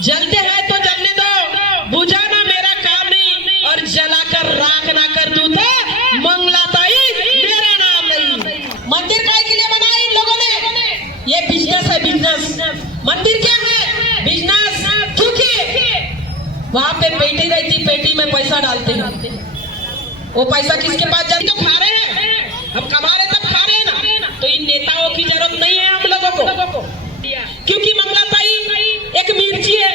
जलते हैं तो जलने दो, बुझाना मेरा काम नहीं, और जलाकर राख ना कर दूं तो मंगलाताई मेरा नाम नहीं। मंदिर काय के लिए बनाया इन लोगों ने? ये बिजनेस है, बिजनेस। मंदिर क्या है? बिजनेस। क्योंकि वहां पे पेटी रहती, पेटी में पैसा डालते हैं, वो पैसा किसके पास जाती? तो खा रहे हैं हम, कमा रहे तब खा रहे हैं ना। तो इन नेताओं की जरूरत नहीं है हम लोगों को, क्योंकि मंगलाताई एक मिर्ची है,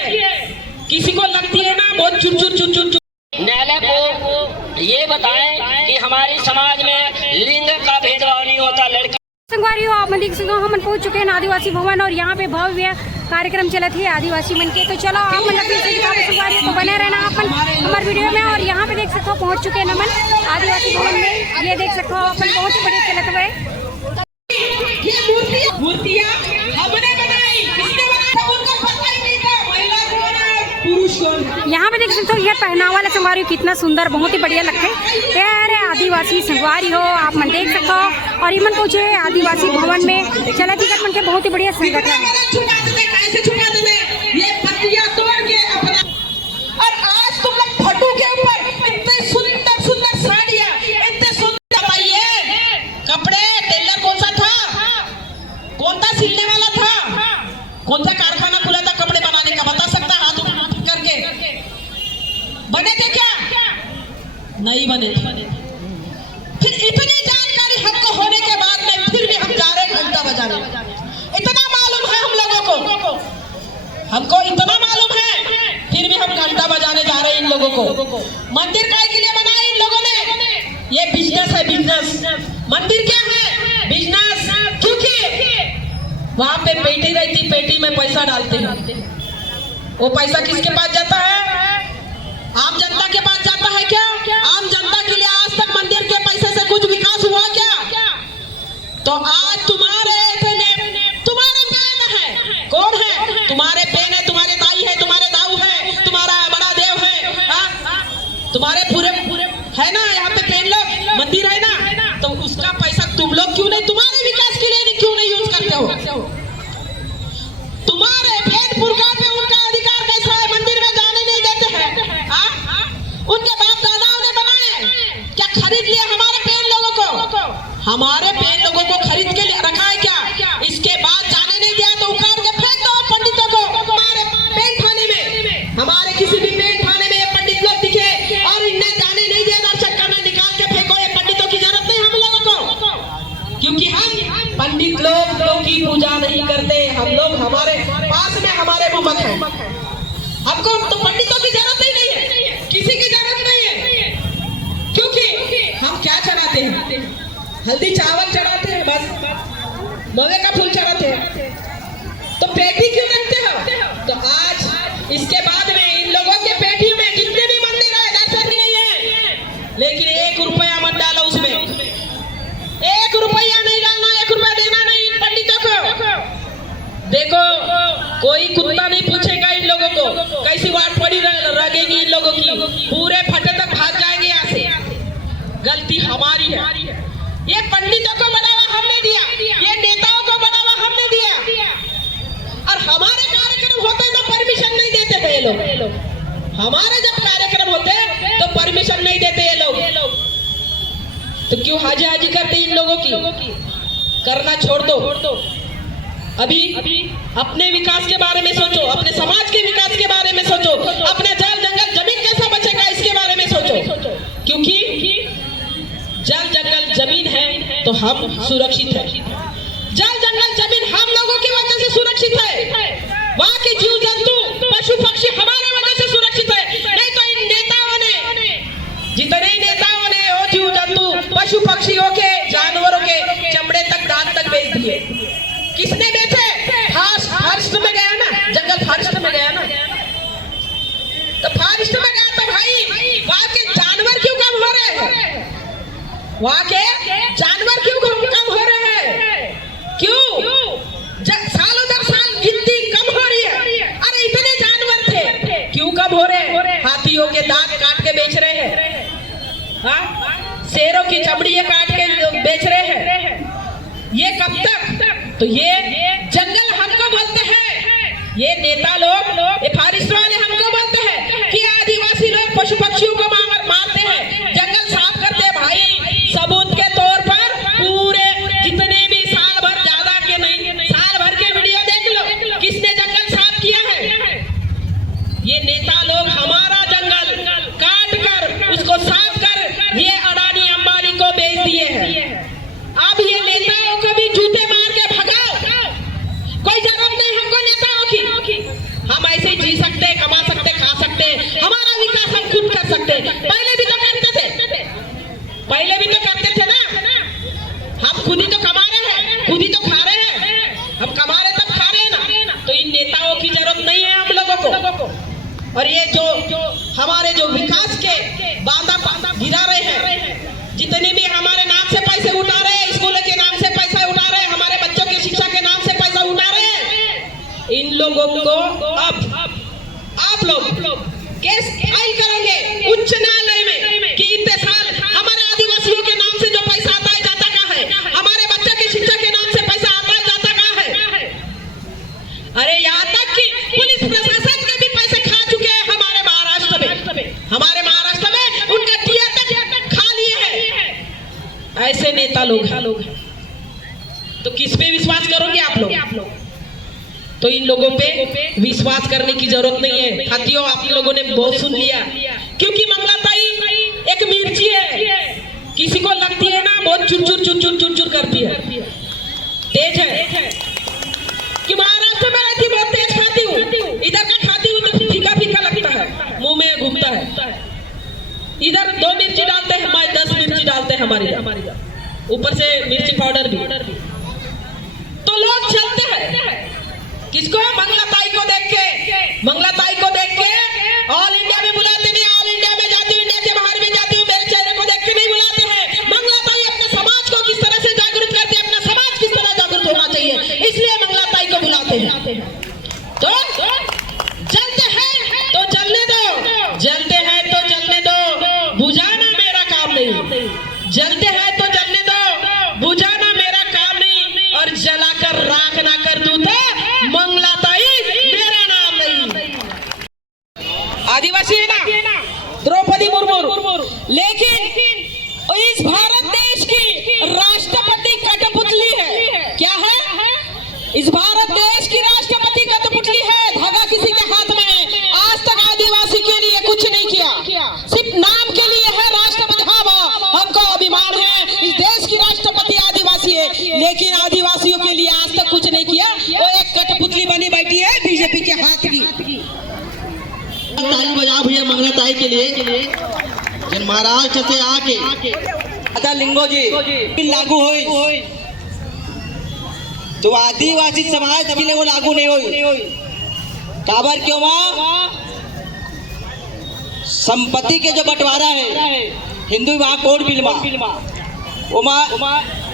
किसी को लगती है ना बहुत चुर चुर चुर। न्यायालय को ये बताएं कि हमारे समाज में लिंग का भेदभाव नहीं होता। लड़की संगवारी हो आप मंदिर संग हम पहुंच चुके हैं आदिवासी भवन, और यहाँ पे भव्य कार्यक्रम चला थे आदिवासी मन के। तो चलो आप संगवारी तो बने रहना अपन हमारे वीडियो में। और यहाँ पे देख सकते हो पहुंच चुके हैं नमन आदिवासी भवन में। ये देख सकते हो अपन बहुत ही बड़े चलते हुए मूर्तियां हमने बनाई, किसने बनाया उनका पता ही नहीं था, महिला कौन है पुरुष कौन है। यहाँ पे देख सकते हो ये पहनावा वाला संगवारी कितना सुंदर, बहुत ही बढ़िया लगते है यार। आदिवासी संगवारी हो आप मन देख सकते हो। और इमन पहुंचे आदिवासी भवन में, चला टिकट मन के बहुत ही बढ़िया संगठन है। ये पत्तियां तोड़ के अपना, और आज तुम लोग फटू के ऊपर इतने सुंदर सुंदर साड़ियां, इतने सुंदर पाइए कपड़े। टेलर कौन सा था? कौन था सिलने वाला था? कौन सा कारखाना खुला था कपड़े बनाने का? बता सकता हाथ करके? बने थे क्या? नहीं बने थे। फिर इतनी जानकारी हमको होने के बाद में फिर भी हम जा रहे हैं घंटा बजाने। इतना मालूम है हम लोगों को, हमको इतना मालूम है, फिर भी हम घंटा बजाने जा रहे हैं इन लोगों को। मंदिर काय के लिए बनाया इन लोगों ने? ये बिजनेस है, बिजनेस। मंदिर क्या है? बिजनेस। क्योंकि वहां पे पेटी रहती, पेटी में पैसा डालते हैं, वो पैसा किसके पास जाता है? आम जनता के पास जाता है क्या? आम जनता के लिए आज तक मंदिर के पैसे से कुछ विकास हुआ क्या? तो आज तुम्हारे बहन है, कौन है? तुम्हारे बहन है, तुम्हारे दाई है, तुम्हारे दाऊ है, तुम्हारा बड़ा देव है, तुम्हारे पूरे है ना यहाँ पे बहन लोग, मंदिर है ना, तो उसका पैसा तुम लोग क्यों नहीं तुम्हारे विकास के लिए क्यों नहीं यूज करते हो? तुम्हारे पेट पुरखा पे उनका अधिकार कैसा है? मंदिर में जाने नहीं देते हैं। उनके बाप दादाओं ने बनाए क्या? खरीद लिया हमारे पेड़ लोगों को? हमारे पेड़ लोगों को खरीद के रखा है क्या? इसके बाद जाने नहीं दिया तो उखाड़ के फेंक दो पंडितों को। हमारे पेड़ थाने में, हमारे किसी भी पेड़ थाने में ये पंडित लोग दिखे और इन्हें जाने नहीं दिया, दर्शन करना, निकाल के फेंको। ये पंडितों की जरूरत नहीं हम लोगों को, क्योंकि हम पंडित लोग की पूजा नहीं करते। हम लोग हमारे पास में हमारे मुमक है, हमको तो पंडितों की जरूरत ही नहीं है, किसी की जरूरत नहीं है। क्योंकि हम क्या चढ़ाते हैं? हल्दी चावल चढ़ाते हैं, बस मवे का फूल चढ़ाते हैं। तो पेटी क्यों रखते हो? तो आज इसके बाद में इन लोगों के पेटी में जितने भी मंदिर है दर्शन नहीं है, लेकिन 1 रुपया मत डालो उसमें, 1 रुपया नहीं डालना, 1 रुपया देना नहीं पंडितों को। देखो कोई कुत्ता नहीं पूछेगा इन लोगों को, कैसी वाट पड़ी लगेगी इन लोगों की, पूरे फटे तक भाग जाएंगे यहाँ से। गलती हमारी है, ये पंडितों को बढ़ावा हमने दिया, ये नेताओं को बढ़ावा हमने दिया, और हमारे कार्यक्रम होते तो परमिशन नहीं देते थे ये लोग। हमारे जब कार्यक्रम होते तो परमिशन नहीं देते ये लोग, तो क्यों हाजी हाजी करते इन लोगों की? करना छोड़ दो। अभी अपने विकास के बारे में सोचो, अपने समाज के विकास के बारे में सोचो, अपने जल जंगल जमीन कैसा बचेगा इसके बारे में सोचो। क्योंकि जल जंगल जमीन है तो हम सुरक्षित है, जल जंगल जमीन हम लोगों की वजह से सुरक्षित है, वहाँ के जीव जंतु पशु पक्षी हमारे वजह से सुरक्षित है। नहीं तो इन नेताओं ने, जितने नेताओं ने वो जीव जंतु पशु पक्षियों के, जानवरों के चमड़े तक, दांत तक बेच दिए। किसने बेचे? फॉरेस्ट में गया ना, जंगल फॉरेस्ट में गया ना, तो फॉरेस्ट में गया तो भाई वहाँ के जानवर क्यों कम हो रहे हैं? वहाँ के जानवर क्यों कम हो रहे हैं? क्यों? सालों दर साल गिनती कम हो रही है। अरे इतने जानवर थे, क्यों कम हो रहे हैं? हाथियों के दांत काट के बेच रहे हैं, शेरों की चमड़ी ये काट के बेच रहे हैं। ये कब तक? तो ये जंगल हमको बोलते हैं, ये नेता लोग, ये फॉरेस्ट वाले हमको बोलते हैं कि आदिवासी लोग पशु पक्षियों को मारते हैं, जंगल साफ करते हैं। भाई सबूत के तौर पर पूरे जितने भी साल भर, ज्यादा के नहीं, साल भर के वीडियो देख लो, किसने जंगल साफ किया है? ये नेता लोग हमारा जंगल काट कर उसको साफ कर ये अडानी अंबानी को बेच दिए हैं। अब ये नेताओं को भी जूते मार के भगाओ, कोई जरूरत नहीं हमको नेताओं की। हम ऐसे ही जी सकते, कमा सकते, खा सकते, हमारा विकास हम खुद कर सकते। पहले भी तो करते थे, पहले भी तो करते थे ना। हम खुद ही तो कमा रहे हैं, खुद ही तो खा रहे हैं। हम कमा रहे तब खा रहे हैं ना, तो इन नेताओं की जरूरत नहीं है हम लोगों को। और ये जो हमारे जो विकास के बांधा गिरा रहे हैं, जितने भी हमारे नाम से पैसे उठा रहे हैं, स्कूलों के नाम से पैसा उठा रहे हैं, हमारे बच्चों की शिक्षा के नाम से पैसा उठा रहे हैं, इन लोगों को अब आप लोग केस फाइल करेंगे उच्च न्यायालय में कि इतने साल हमारे आदिवासियों के नाम से जो पैसा आता है जाता कहाँ है, हमारे बच्चों की शिक्षा के नाम से पैसा आता है जाता कहाँ है। अरे यहाँ तक कि पुलिस प्रशासन के भी पैसे खा चुके हैं हमारे महाराष्ट्र में उनका टीआर तक खा लिए हैं ऐसे नेता लोग हैं। तो किस पे विश्वास करोगे आप लोग? तो इन लोगों पे विश्वास करने की जरूरत नहीं है। साथियों, आप लोगों ने बहुत सुन लिया, क्योंकि मंगलाताई एक मिर्ची है, किसी को लगती है ना बहुत चुर करती है, तेज है। कि महाराष्ट्र में रहती बहुत तेज खाती हूँ, इधर का खाती हूँ तो फीका लगता है, मुंह में घूमता है। इधर 2 मिर्ची डालते हैं, हमारे 10 मिर्ची डालते हैं हमारी, ऊपर से मिर्ची पाउडर भी। तो लोग चलते हैं किसको? मंगलाताई को देख के ऑल इंडिया में बुलाते नहीं, ऑल इंडिया में जाती हूँ, इंडिया के बाहर में जाती हूँ, मेरे चेहरे को देख के नहीं बुलाते हैं। मंगलाताई अपने समाज को किस तरह से जागरूक करती है, अपना समाज किस तरह जागरूक होना चाहिए, इसलिए मंगलाताई को बुलाते हैं। तो जलते हैं तो जलने दो, बुझाना मेरा काम नहीं। जलते हैं तो जलने दो, बुझाना मेरा काम नहीं। और जलाकर राख ना कर दूं तो मंगलाताई मेरा नाम नहीं। आदिवासी है ना द्रौपदी मुर्मू, लेकिन इस भारत देश की राष्ट्रपति कठपुतली है। क्या है? इस भारत देश की राष्ट्रपति कठपुतली है, धागा किसी के हाथ में है। आज तक आदिवासी के लिए कुछ नहीं किया, सिर्फ नाम के लिए है राष्ट्रपति। हाँ, हमको अभिमान है इस देश की राष्ट्रपति आदिवासी है, लेकिन आदिवासियों के लिए आज तक कुछ नहीं किया। वो एक कठपुतली बनी बैठी है बीजेपी के हाथ की। ताली बजा भैया मंगलाताई के लिए, जन महाराष्ट्र से आके अदा लिंगो जी लागू हुई तो आदिवासी समाज के लिए वो लागू नहीं हुई। काबर क्यों? संपत्ति के जो बंटवारा है हिंदू विवाह कोड बिल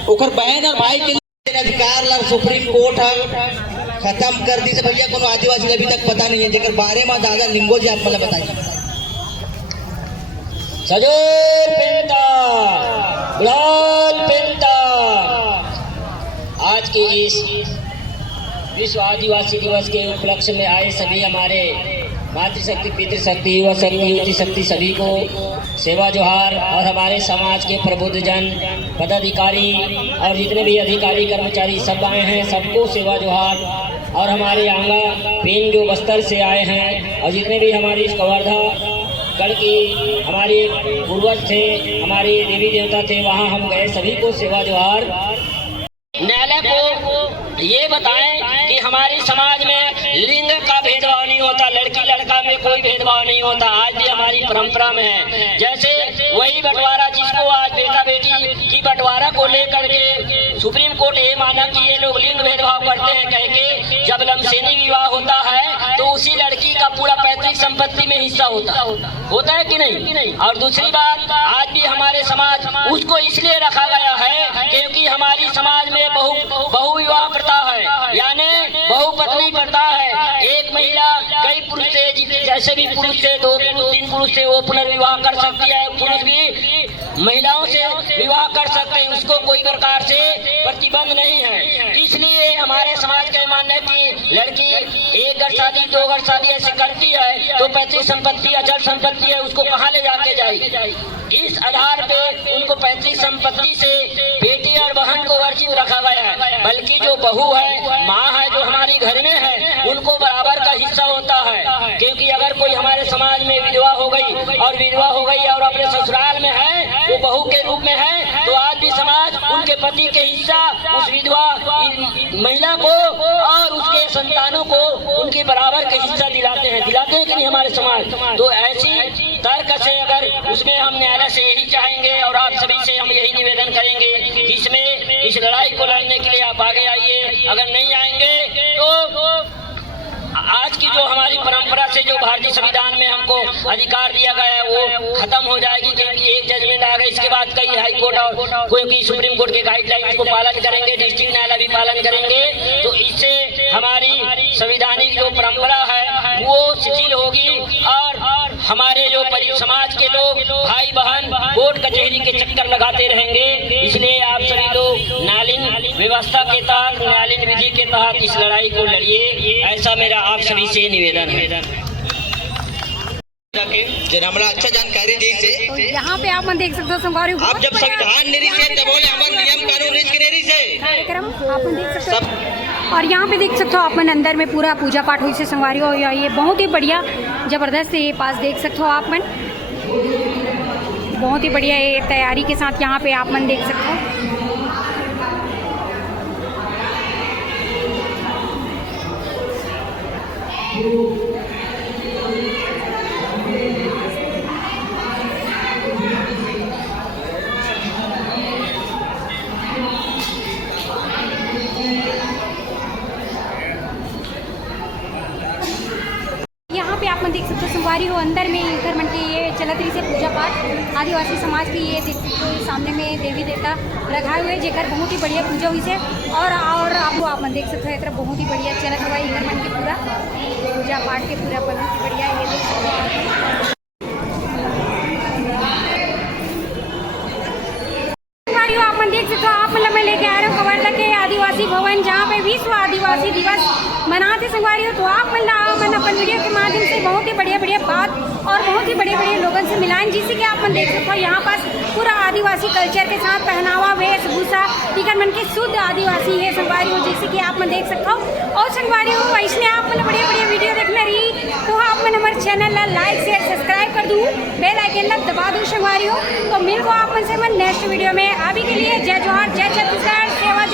ओकर बहन और भाई के अधिकार ला सुप्रीम कोर्ट खत्म कर दी से भैया। कोनो आदिवासी अभी तक पता नहीं है, जेकर बारे में दादा लिंगो जी आप मतलब बताइए। सजोर पिंता, गुलाल पिंता। आज के इस विश्व आदिवासी दिवस के उपलक्ष्य में आए सभी हमारे मातृशक्ति, पितृशक्ति, युवा शक्ति, युवती शक्ति सभी को सेवा जोहार। और हमारे समाज के प्रबुद्ध जन, पदाधिकारी और जितने भी अधिकारी कर्मचारी सब आए हैं, सबको सेवा जोहार। और हमारे आंगा पेन जो बस्तर से आए हैं, और जितने भी हमारी इस कवर्धा गढ़ की हमारे पूर्वज थे, हमारे देवी देवता थे, वहाँ हम गए, सभी को सेवा जोहार। न्यायालय को ये बताएं कि हमारे समाज में लिंग का भेदभाव नहीं होता, लड़की लड़का में कोई भेदभाव नहीं होता। आज भी हमारी परंपरा में है। जैसे वही बंटवारा जिसको आज बेटा बेटी की बंटवारा को लेकर के सुप्रीम कोर्ट ये माना कि ये लोग लिंग भेदभाव करते हैं, कह के जब लमसेनी विवाह होता है तो उसी लड़की का पूरा पैतृक संपत्ति में हिस्सा होता है कि नहीं। और दूसरी बात, आज भी हमारे समाज उसको इसलिए रखा गया है क्योंकि हमारी समाज में बहु विवाह प्रथा है, यानी बहुपत्नी प्रथा है। एक महिला कई पुरुष से, जैसे भी पुरुष से 2-3 पुरुष से वो पुनर्विवाह कर सकती है, पुरुष भी महिलाओं से विवाह कर सकते हैं, उसको कोई प्रकार से प्रतिबंध नहीं है। इसलिए हमारे समाज का मानना है कि लड़की एक घर शादी 2 घर शादी ऐसे करती है तो पैतृक संपत्ति अचल संपत्ति है उसको कहाँ ले जाके जाएगी। इस आधार पे उनको पैतृक संपत्ति से बेटी और बहन को वर्जित रखा गया है, बल्कि जो बहू है, माँ है, जो हमारे घर में है, उनको बराबर का हिस्सा होता है। क्योंकि अगर कोई हमारे समाज में विधवा हो गई और अपने ससुराल में है, वो बहू के रूप में है, तो आज भी समाज उनके पति के हिस्सा उस विधवा महिला को और उसके संतानों को उनके बराबर के हिस्सा दिलाते हैं कि नहीं हमारे समाज। तो ऐसी तर्क से अगर उसमें हम न्यायालय से यही चाहेंगे और आप सभी से हम यही निवेदन करेंगे कि इसमें इस लड़ाई को लड़ने के लिए आप आगे आइए। अगर नहीं आएंगे तो आज की जो हमारी परंपरा से जो भारतीय संविधान में हमको अधिकार दिया गया है वो खत्म हो जाएगी, क्योंकि एक जजमेंट आ गया। इसके बाद कई हाई कोर्ट और क्योंकि सुप्रीम कोर्ट के गाइडलाइंस को पालन करेंगे, डिस्ट्रिक्ट न्यायालय भी पालन करेंगे, तो इससे हमारी संवैधानिक जो परंपरा है वो शिथिल होगी और हमारे जो समाज के लोग भाई बहन कोर्ट कचहरी के चक्कर लगाते रहेंगे। इसलिए आप सभी लोग न्यायालयीन व्यवस्था के तहत, न्यायालयीन विधि के तहत इस लड़ाई को लड़िए, ऐसा मेरा आप सभी से निवेदन है। हमरा अच्छा जानकारी दी से तो यहाँ पे आप देख सकते हो संगवारी आप जब संविधान निरी से तब बोले हमारे नियम कानून निरी से कार्यक्रम आप देख सकते हो। और यहाँ पे देख सकते हो आप अंदर में पूरा पूजा पाठ हुई से संगवारी हो, ये बहुत ही बढ़िया जबरदस्त ये पास देख सकते हो आप बहुत ही बढ़िया ये तैयारी के साथ यहाँ पे आप देख सकते हो। यहाँ पे आप देख सकते हो संगवारी हो अंदर में घर मन के ये चलत रही से पूजा पाठ आदिवासी समाज की ये देख सकते हो सामने में देवी देवता लगाए हुए जेकर बहुत ही बढ़िया पूजा हुई से और आपको आप देख सकते हो एक तरफ बहुत ही बढ़िया चलत हुआ घर मन के पूरा पूजा पाठ के पूरा बहुत ही बढ़िया ये देख सकते हो आप देख सकते हो। आप मतलब मैं लेके आ रहा हूँ कवर्धा के आदिवासी भवन जहाँ पे विश्व आदिवासी दिवस मनाते संगवारी हो। तो आप मतलब अपन वीडियो के माध्यम से बहुत ही बढ़िया बात और बहुत ही बढ़िया लोगों से मिलाएं, जिससे कि आप देख सकते हो यहाँ पास पूरा आदिवासी कल्चर के साथ पहनावा वेशभूषा टीकर मन के शुद्ध आदिवासी है संगवारी हो, जैसे कि आप देख सकते हो। और संगवारी हो वैसे आप मतलब बढ़िया वीडियो देखना रही तो आप मैंने हमारे चैनल लाइक शेयर सब्सक्राइब कर दूँ, बेल आइकन दबा दूँ संगवारी हो। तो मिल को आप से नेक्स्ट वीडियो में। अभी के लिए जय जोहार, जय छत्तीसगढ़, सेवा